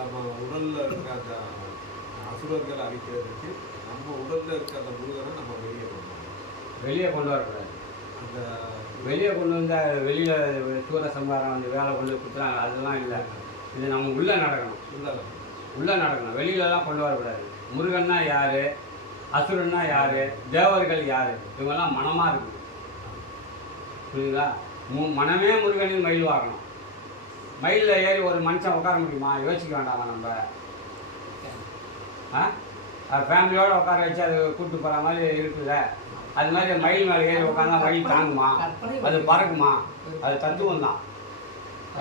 நம்ம உடல்ல இருக்கிற அந்த அசுரர்களை அழிக்கிறதுக்கு நம்ம உடல்ல இருக்க அந்த முருகனை நம்ம வெளியே கொண்டு வரணும். வெளியே கொண்டு வரக்கூடாது. அந்த வெளியே கொண்டு வந்தா வெளியில் சூர சம்பாரம் வந்து வேலை கொண்டு குத்துறாங்க அதெல்லாம் இல்லை. இது நம்ம உள்ளே நடக்கணும். உள்ள உள்ளே நடக்கணும். வெளியிலலாம் கொண்டு வரக்கூடாது. முருகன்னா யார்? அசுரன்னா யார்? தேவர்கள் யார்? இவங்கெல்லாம் மனமாக இருக்குது புரியுங்களா மு மனமே முருகனின் மயில் வாங்கணும் மயிலில் ஏறி ஒரு மனுஷன் உட்கார முடியுமா? யோசிக்க வேண்டாமா நம்ம? ஆ? ஃபேமிலியோடு உட்கார வச்சு அது கூப்பிட்டு போகிற மாதிரி இருக்குல்ல. அது மாதிரி மயில் மேலே ஏறி உட்காந்தா மயில் தாங்குமா? அது பறக்குமா? அது தத்துவம் தான்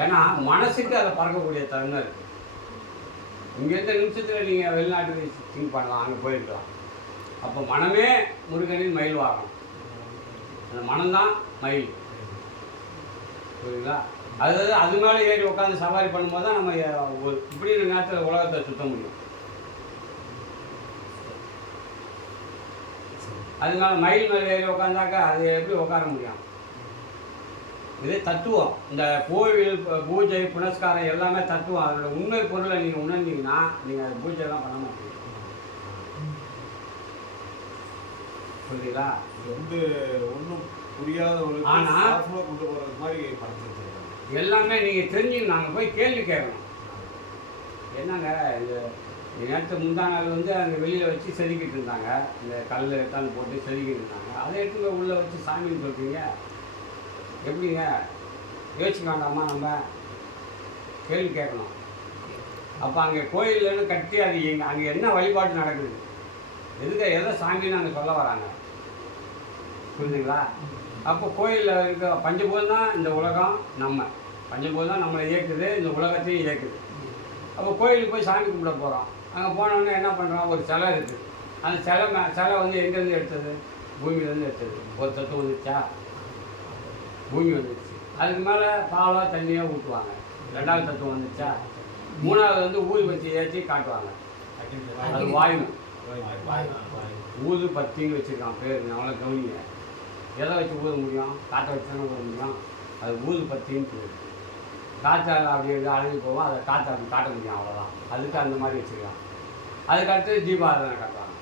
ஏன்னா மனசுக்கு அதை பறக்கக்கூடிய தன்மை இருக்குது இங்கே இருந்த நிமிஷத்தில் நீங்கள் வெளிநாட்டுக்கு திங்க் பண்ணலாம் அங்கே போயிருக்கலாம். அப்போ மனமே முருகனின் மயில் வாகனம் அந்த மனம்தான் மயில். புரியுங்களா அதாவது அது மேலே ஏறி உட்காந்து சவாரி பண்ணும்போது தான் நம்ம ஒரு இப்படி நேரத்தில் உலகத்தை சுத்த முடியும். அது மேலே மயில் மேலே ஏறி உட்காந்தாக்கா அது எப்படி உட்கார முடியும்? இது தத்துவம். இந்த கோவில் பூஜை புனஸ்காரம் எல்லாமே தத்துவம். அதோட உண்மை பொருளை நீங்கள் உணர்ந்தீங்கன்னா நீங்கள் அது பூஜைலாம் பண்ண மாட்டீங்க புரியுதுங்களா இது வந்து ஒன்றும் புரியாதவங்களுக்கு ஆனா- சாஸ்திரமா கொண்டு போறது மாதிரி வச்சிருக்காங்க எல்லாமே நீங்கள் தெரிஞ்சுக்கணும். நாங்கள் போய் கேள்வி கேட்கணும். என்னங்க இந்த நேற்று முந்தா நாள் வந்து அங்கே வெளியில் வச்சு செதுக்கிட்டு இருந்தாங்க. இந்த கல் எடுத்தாந்து போட்டு செதுக்கிட்டு இருந்தாங்க. அதை எடுத்து உள்ளே வச்சு சாமின்னு சொல்கிறீங்க எப்படிங்க? யோசிக்க வேண்டாமா நம்ம? கேள்வி கேட்கணும். அப்போ அங்கே கோயில்லன்னு கட்டி அது எங்கே அங்கே என்ன வழிபாடு நடக்குது? எதுக்கு எதை சாமின்னு அங்கே சொல்ல வராங்க? புரியுதுங்களா அப்போ கோயிலில் இருக்க பஞ்சபூதம் தான் இந்த உலகம் நம்ம. பஞ்சபூதம் தான் நம்மளை இயக்குது இந்த உலகத்தையும் இயக்குது. அப்போ கோயிலுக்கு போய் சாமி கும்பிட போகிறோம் அங்கே போனோடனே என்ன பண்ணுறோம் ஒரு சிலை இருக்குது அந்த சிலை மே சிலை வந்து எங்கேருந்து எடுத்தது? பூமியிலேருந்து எடுத்தது. ஒரு தத்துவம் வந்துச்சா பூமி வந்துச்சு அதுக்கு மேலே பாலோ தண்ணியோ ஊற்றுவாங்க ரெண்டாவது தத்துவம் வந்துச்சா மூணாவது வந்து ஊதுபத்தி ஏற்றி காட்டுவாங்க. அது வாயு ஊது பத்தின்னு வச்சுருக்கான் பேர். அவங்கள கவனிங்க. எதை வச்சு ஊத முடியும் காற்றை வச்சு தானே ஊத முடியும். அது ஊது பத்தின்னு பேர். காற்றால் அப்படி இருந்து அழிஞ்சு போவோம் அதை காற்றை அப்படி காட்ட முடியும் அவ்வளோதான் அதுக்கு அந்த மாதிரி வச்சுக்கலாம். அதுக்கு அடுத்து தீபாராதனை காட்டுவாங்க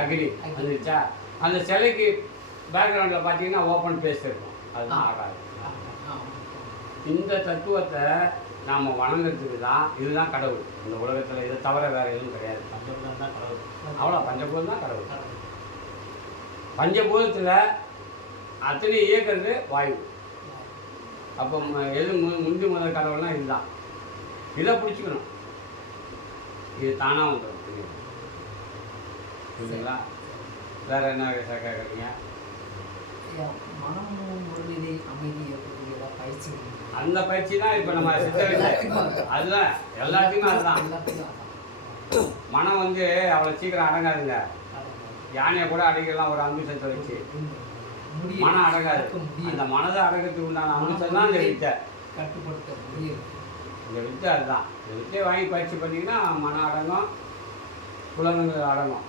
அக்னி வந்துச்சா அந்த சிலைக்கு பேக்ரவுண்டில் பார்த்தீங்கன்னா ஓப்பன் பேஸ் இருக்கும். அதுதான் ஆகாது. இந்த தத்துவத்தை நாம் வணங்குறதுக்கு தான் இதுதான் கடவுள். இந்த உலகத்தில் இதை தவிர வேறு எதுவும் கிடையாது. அவ்வளோ பஞ்சபூதம் தான் கடவுள். பஞ்சபூதத்தில் அத்தனை இயக்கிறது வாயு. அப்போ எது மு முந்தி முதல் கடவுள்னா இதுதான். இதை பிடிச்சிக்கணும். இது தானாக வந்துடும். புரியுதுங்களா? வேற என்ன விஷயம் கேட்குறீங்க மனமும் உடலிலே அமைதி ஏற்படுகிற பயிற்சி அந்த பயிற்சி தான் இப்போ நம்ம சித்தரில்லை அதுதான். எல்லாத்தையுமே அதுதான். மனம் வந்து அவ்வளோ சீக்கிரம் அடங்காதுங்க. யானையை கூட அடங்கிடலாம் ஒரு அங்குசத்தை வச்சு. மனம் அடங்காது. அந்த மனதை அடங்கிறதுக்கு உண்டான அம்சம் தான் இந்த வித்தை. கட்டுப்படுத்த முடியும் இந்த வித்தை அதுதான். இந்த வித்தையை வாங்கி பயிற்சி பண்ணிங்கன்னா மனம் அடங்கும் புலன்கள் அடங்கும்.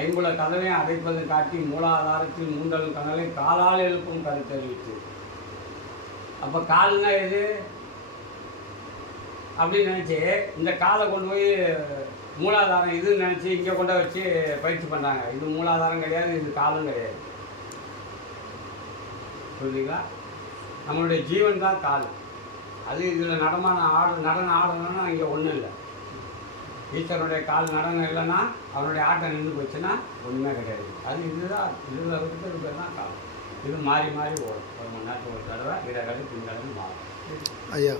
ஐம்புல கதவை அடைப்பது காட்டி மூலாதாரத்தில் மூண்டல் கனலை காலால் எழுப்பும் கருத்தறிவித்து. அப்போ கால்னா எது? அப்படின்னு நினச்சி இந்த காலை கொண்டு போய் மூலாதாரம் இதுன்னு நினச்சி இங்கே கொண்டு வச்சு பயிற்சி பண்ணுறாங்க இது மூலாதாரம் கிடையாது இது காலும் கிடையாது. புரியுதுங்களா நம்மளுடைய ஜீவன் தான் கால். அது இதில் நடமான ஆடு நடனம் ஆடணும்னா இங்கே ஒன்றும் இல்லை. ஈஸ்வரனுடைய கால் நடனம் இல்லைன்னா அவனுடைய ஆட்டம் நின்று போச்சுன்னா ஒன்றுமே கிடையாது. அது இதுதான் இதில் இருக்கிறது பேர் தான் காலம் இது மாறி மாறி ஓடும். ஒரு மணி நேரத்துக்கு ஒரு தடவை இடகடை பின்கடை மாறும் ஐயா.